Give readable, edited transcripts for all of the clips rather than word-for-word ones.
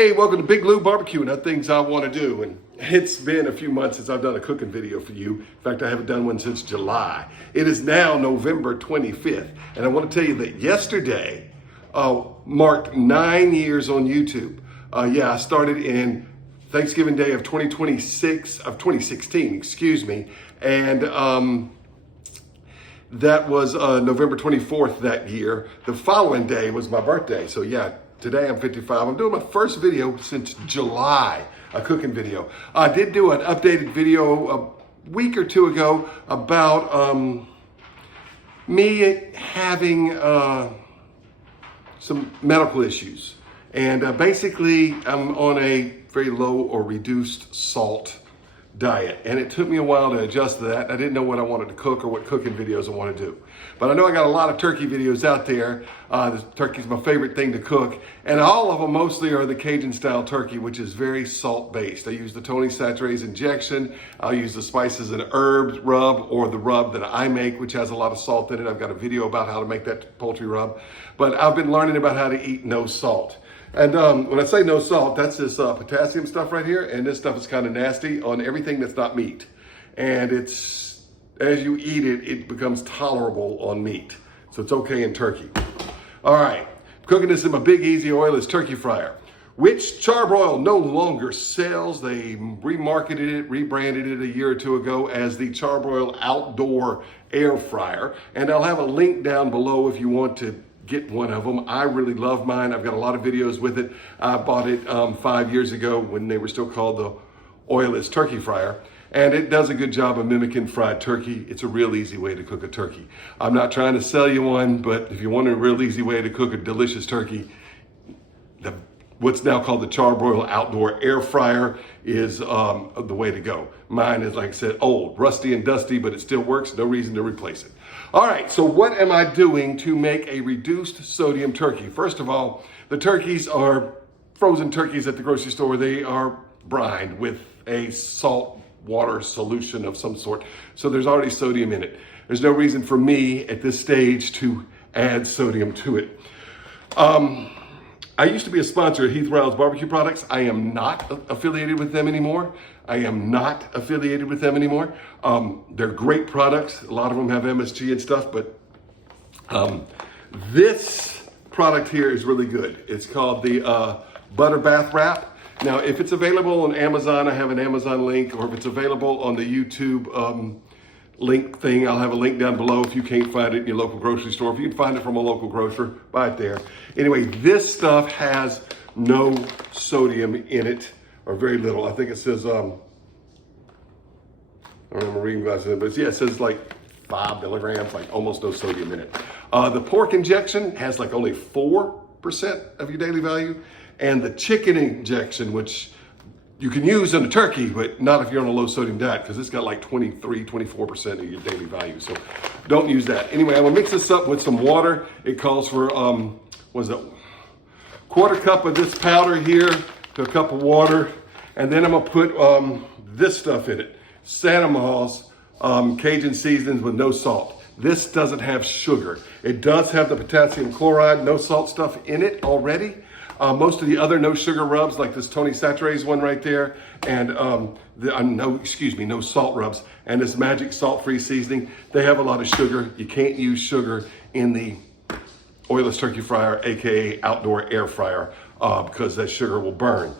Hey, welcome to Big Lou Barbecue and other things I want to do. And it's been a few months since I've done a cooking video for you. In fact, I haven't done one since July. It is now November 25th. And I want to tell you that yesterday marked 9 years on YouTube. I started in Thanksgiving Day of 2016, excuse me. And that was November 24th that year. The following day was my birthday. So yeah, today I'm 55. I'm doing my first video since July, a cooking video. I did do an updated video a week or two ago about me having some medical issues. And basically I'm on a very low or reduced salt diet. And it took me a while to adjust to that. I didn't know what I wanted to cook or what cooking videos I want to do. But I know I got a lot of turkey videos out there. Turkey's my favorite thing to cook. And all of them mostly are the Cajun style turkey, which is very salt based. I use the Tony Chachere's Injection. I'll use the spices and herbs rub or the rub that I make, which has a lot of salt in it. I've got a video about how to make that poultry rub. But I've been learning about how to eat no salt. And when I say no salt, that's this potassium stuff right here. And this stuff is kind of nasty on everything that's not meat. And it's, as you eat it, it becomes tolerable on meat. So it's okay in turkey. All right, cooking this in my big easy oilless turkey fryer, which Charbroil no longer sells. They remarketed it, rebranded it a year or two ago as the Charbroil Outdoor Air Fryer. And I'll have a link down below if you want to get one of them. I really love mine. I've got a lot of videos with it. I bought it 5 years ago when they were still called the oilless turkey fryer. And it does a good job of mimicking fried turkey. It's a real easy way to cook a turkey. I'm not trying to sell you one, but if you want a real easy way to cook a delicious turkey, what's now called the Charbroil Outdoor Air Fryer is the way to go. Mine is, like I said, old, rusty and dusty, but it still works. No reason to replace it. All right, so what am I doing to make a reduced sodium turkey? First of all, the turkeys are frozen turkeys at the grocery store. They are brined with a salt water solution of some sort. So there's already sodium in it. There's no reason for me at this stage to add sodium to it. I used to be a sponsor of Heath Riles Barbecue Products. I am not affiliated with them anymore. They're great products. A lot of them have MSG and stuff, but this product here is really good. It's called the Butter Bath Wrap. Now, if it's available on Amazon, I have an Amazon link, or if it's available on the YouTube link thing, I'll have a link down below if you can't find it in your local grocery store. If you can find it from a local grocer, buy it there. Anyway, this stuff has no sodium in it, or very little. I think it says, I don't remember reading glasses, but yeah, it says like 5 milligrams, like almost no sodium in it. The pork injection has like only 4% of your daily value. And the chicken injection, which you can use in a turkey, but not if you're on a low sodium diet, because it's got like 23, 24% of your daily value. So don't use that. Anyway, I'm gonna mix this up with some water. It calls for, what is it? Quarter cup of this powder here to a cup of water. And then I'm gonna put this stuff in it. Santa Ma's Cajun seasonings with no salt. This doesn't have sugar. It does have the potassium chloride, no salt stuff in it already. Most of the other no sugar rubs, like this Tony Chachere's one right there, and no salt rubs, and this magic salt-free seasoning, they have a lot of sugar. You can't use sugar in the oilless turkey fryer, AKA outdoor air fryer, because that sugar will burn.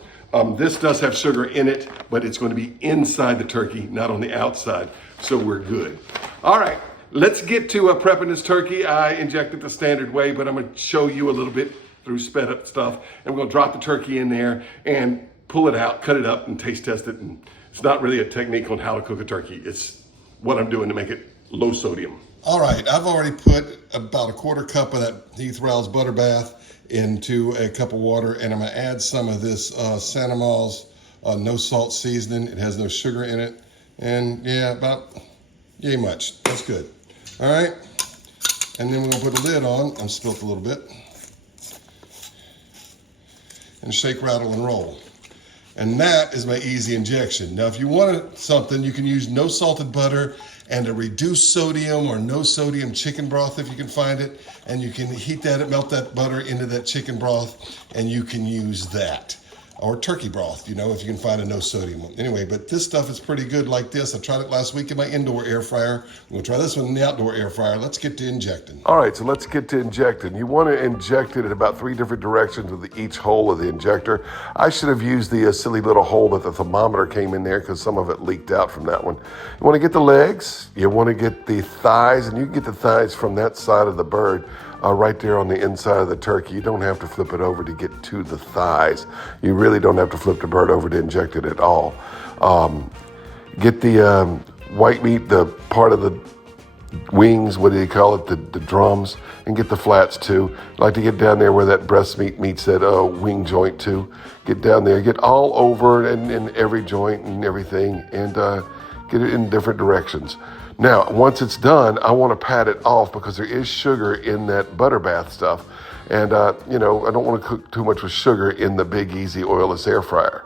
This does have sugar in it, but it's going to be inside the turkey, not on the outside, so we're good. All right, let's get to prepping this turkey. I inject it the standard way, but I'm going to show you a little bit through sped up stuff. And we're gonna drop the turkey in there and pull it out, cut it up and taste test it. And it's not really a technique on how to cook a turkey. It's what I'm doing to make it low sodium. All right, I've already put about a quarter cup of that Heath Riles Butter Bath into a cup of water, and I'm gonna add some of this Santa Ma's no salt seasoning. It has no sugar in it. And yeah, about yay much, that's good. All right, and then we're gonna put a lid on. I'm spilt a little bit. And shake, rattle, and roll. And that is my easy injection. Now, if you want something, you can use no salted butter and a reduced sodium or no sodium chicken broth if you can find it. And you can heat that, melt that butter into that chicken broth, and you can use that. or turkey broth, you know, if you can find a no sodium one. Anyway, but this stuff is pretty good like this. I tried it last week in my indoor air fryer. We'll try this one in the outdoor air fryer. Let's get to injecting. All right, so let's get to injecting. You want to inject it in about 3 different directions with each hole of the injector. I should have used the silly little hole that the thermometer came in there because some of it leaked out from that one. You want to get the legs, you want to get the thighs, and you can get the thighs from that side of the bird. Right there on the inside of the turkey. You don't have to flip it over to get to the thighs. You really don't have to flip the bird over to inject it at all. Get the white meat, the part of the wings, what do you call it, the drums, and get the flats too. Like to get down there where that breast meat meets that wing joint too. Get down there, get all over and in every joint and everything, and get it in different directions. Now, once it's done, I want to pat it off because there is sugar in that butter bath stuff. And, you know, I don't want to cook too much with sugar in the Big Easy oilless air fryer,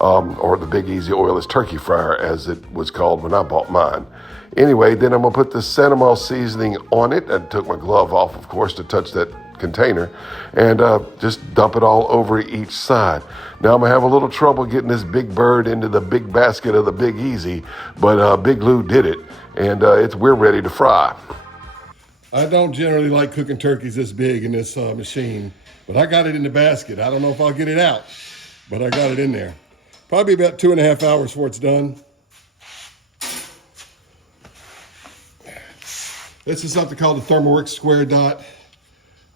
or the Big Easy oilless turkey fryer, as it was called when I bought mine. Anyway, then I'm going to put the cinnamon seasoning on it. I took my glove off, of course, to touch that container, and just dump it all over each side. Now I'm gonna have a little trouble getting this big bird into the big basket of the Big Easy, but Big Lou did it, and we're ready to fry. I don't generally like cooking turkeys this big in this machine, but I got it in the basket. I don't know if I'll get it out, but I got it in there. Probably about 2.5 hours before it's done. This is something called the ThermoWorks Square Dot.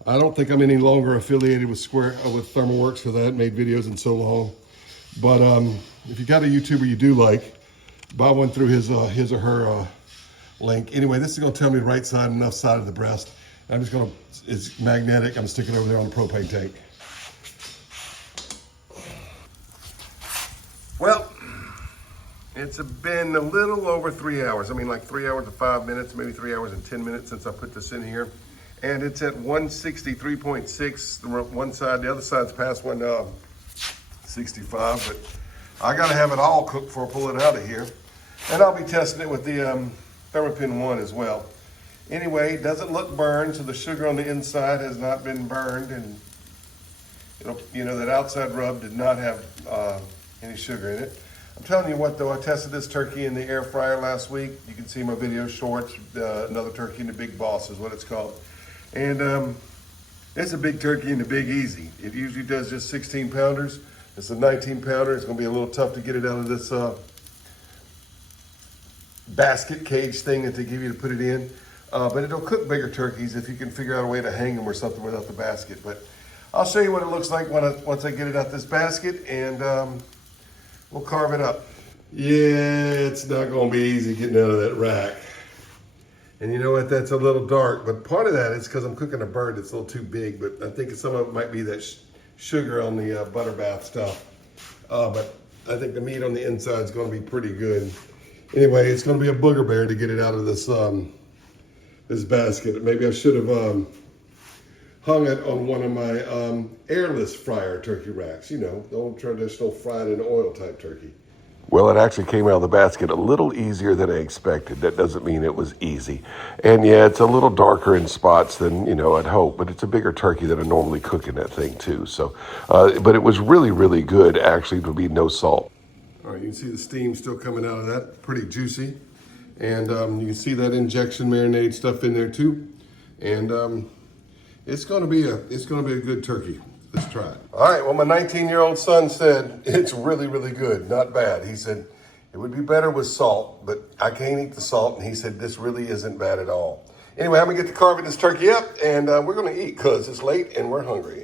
I don't think I'm any longer affiliated with ThermoWorks because I haven't made videos in so long. But if you got a YouTuber you do like, buy one through his or her link. Anyway, this is going to tell me the right side and left side of the breast. I'm just going to, it's magnetic. I'm going to stick it over there on the propane tank. Well, it's been a little over 3 hours. I mean, like 3 hours and 5 minutes, maybe 3 hours and 10 minutes since I put this in here. And it's at 163.6, one side, the other side's past 165, but I gotta have it all cooked before I pull it out of here. And I'll be testing it with the Thermopin 1 as well. Anyway, it doesn't look burned, so the sugar on the inside has not been burned, and you know, that outside rub did not have any sugar in it. I'm telling you what though, I tested this turkey in the air fryer last week. You can see my video shorts, another turkey in the Big Boss is what it's called. And it's a big turkey in the Big Easy. It usually does just 16 pounders. It's a 19 pounder. It's gonna be a little tough to get it out of this basket cage thing that they give you to put it in. But it'll cook bigger turkeys if you can figure out a way to hang them or something without the basket. But I'll show you what it looks like once I get it out this basket, and we'll carve it up. Yeah, it's not gonna be easy getting out of that rack. And you know what, that's a little dark, but part of that is because I'm cooking a bird that's a little too big, but I think some of it might be that sugar on the butter bath stuff. But I think the meat on the inside is gonna be pretty good. Anyway, it's gonna be a booger bear to get it out of this this basket. Maybe I should have hung it on one of my airless fryer turkey racks, you know, the old traditional fried in oil type turkey. Well, it actually came out of the basket a little easier than I expected. That doesn't mean it was easy. And yeah, it's a little darker in spots than, you know, I'd hope, but it's a bigger turkey than I normally cook in that thing too. So, but it was really, really good actually to be no salt. All right, you can see the steam still coming out of that, pretty juicy. And you can see that injection marinade stuff in there too. And it's gonna be a good turkey. Let's try it. All right, well, my 19-year-old son said it's really, really good, not bad. He said it would be better with salt, but I can't eat the salt, and he said this really isn't bad at all. Anyway, I'm gonna get to carving this turkey up, and we're gonna eat because it's late and we're hungry.